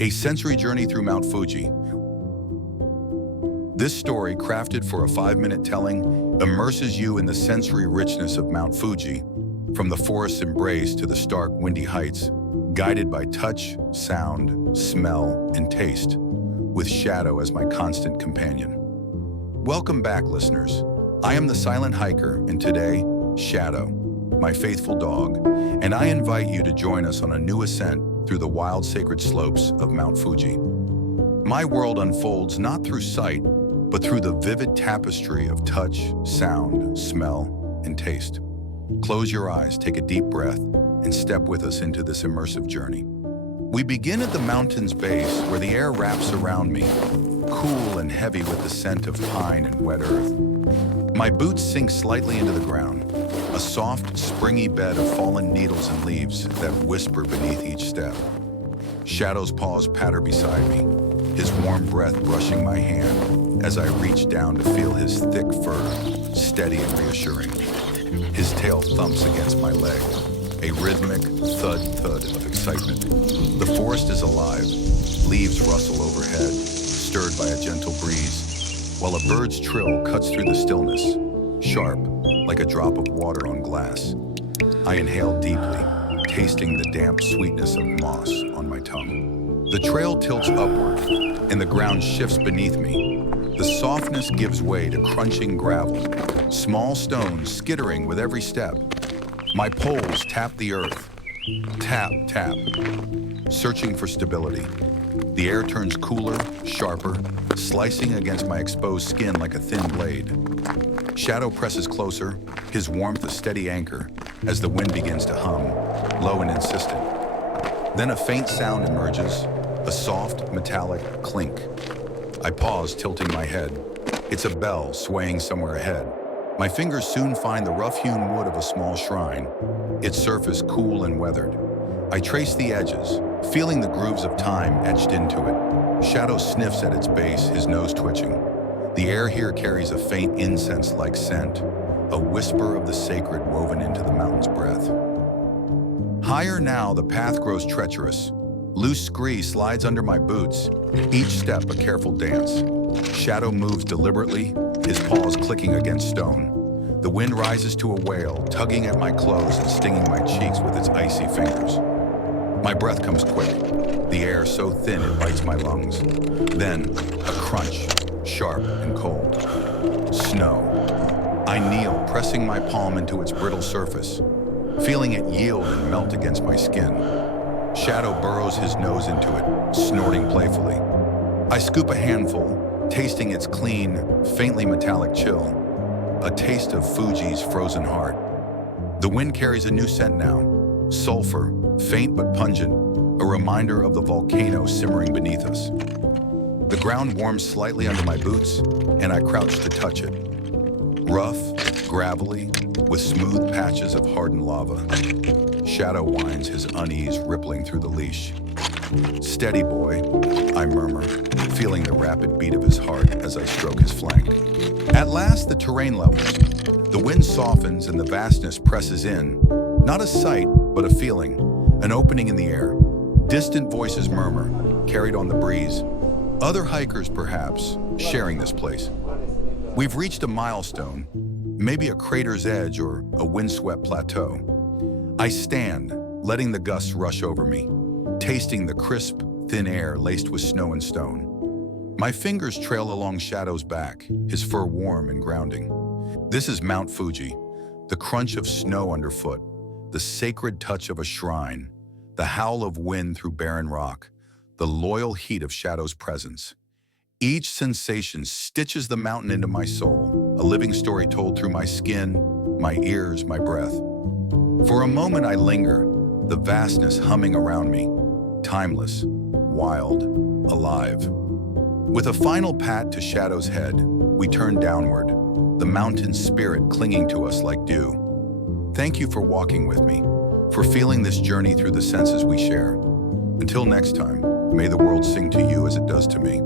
A sensory journey through Mount Fuji. This story, crafted for a 5-minute telling, immerses you in the sensory richness of Mount Fuji, from the forest's embrace to the stark, windy heights, guided by touch, sound, smell, and taste, with shadow as my constant companion. Welcome back, listeners. I am the silent hiker, and today, Shadow, my faithful dog, and I invite you to join us on a new ascent through the wild sacred slopes of Mount Fuji. My world unfolds not through sight, but through the vivid tapestry of touch, sound, smell, and taste. Close your eyes, take a deep breath, and step with us into this immersive journey. We begin at the mountain's base, where the air wraps around me, cool and heavy with the scent of pine and wet earth. My boots sink slightly into the ground, a soft, springy bed of fallen needles and leaves that whisper beneath each step. Shadow's paws patter beside me, his warm breath brushing my hand as I reach down to feel his thick fur, steady and reassuring. His tail thumps against my leg, a rhythmic thud-thud of excitement. The forest is alive, leaves rustle overhead, stirred by a gentle breeze, while a bird's trill cuts through the stillness, sharp, like a drop of water on glass. I inhale deeply, tasting the damp sweetness of moss on my tongue. The trail tilts upward, and the ground shifts beneath me. The softness gives way to crunching gravel, small stones skittering with every step. My poles tap the earth. Tap, tap, searching for stability. The air turns cooler, sharper, slicing against my exposed skin like a thin blade. Shadow presses closer, his warmth a steady anchor, as the wind begins to hum, low and insistent. Then a faint sound emerges, a soft, metallic clink. I pause, tilting my head. It's a bell swaying somewhere ahead. My fingers soon find the rough-hewn wood of a small shrine, its surface cool and weathered. I trace the edges, feeling the grooves of time etched into it. Shadow sniffs at its base, his nose twitching. The air here carries a faint incense-like scent, a whisper of the sacred woven into the mountain's breath. Higher now, the path grows treacherous. Loose scree slides under my boots, each step a careful dance. Shadow moves deliberately, his paws clicking against stone. The wind rises to a wail, tugging at my clothes and stinging my cheeks with its icy fingers. My breath comes quick, the air so thin it bites my lungs. Then, a crunch, sharp and cold. Snow. I kneel, pressing my palm into its brittle surface, feeling it yield and melt against my skin. Shadow burrows his nose into it, snorting playfully. I scoop a handful, tasting its clean, faintly metallic chill, a taste of Fuji's frozen heart. The wind carries a new scent now, sulfur, faint but pungent, a reminder of the volcano simmering beneath us. The ground warms slightly under my boots, and I crouch to touch it. Rough, gravelly, with smooth patches of hardened lava. Shadow winds, his unease rippling through the leash. Steady, boy, I murmur, feeling the rapid beat of his heart as I stroke his flank. At last, the terrain levels. The wind softens and the vastness presses in. Not a sight, but a feeling, an opening in the air. Distant voices murmur, carried on the breeze. Other hikers, perhaps, sharing this place. We've reached a milestone, maybe a crater's edge or a windswept plateau. I stand, letting the gusts rush over me, tasting the crisp, thin air laced with snow and stone. My fingers trail along Shadow's back, his fur warm and grounding. This is Mount Fuji, the crunch of snow underfoot, the sacred touch of a shrine, the howl of wind through barren rock, the loyal heat of Shadow's presence. Each sensation stitches the mountain into my soul, a living story told through my skin, my ears, my breath. For a moment I linger, the vastness humming around me, timeless, wild, alive. With a final pat to Shadow's head, we turn downward, the mountain spirit clinging to us like dew. Thank you for walking with me, for feeling this journey through the senses we share. Until next time, may the world sing to you as it does to me.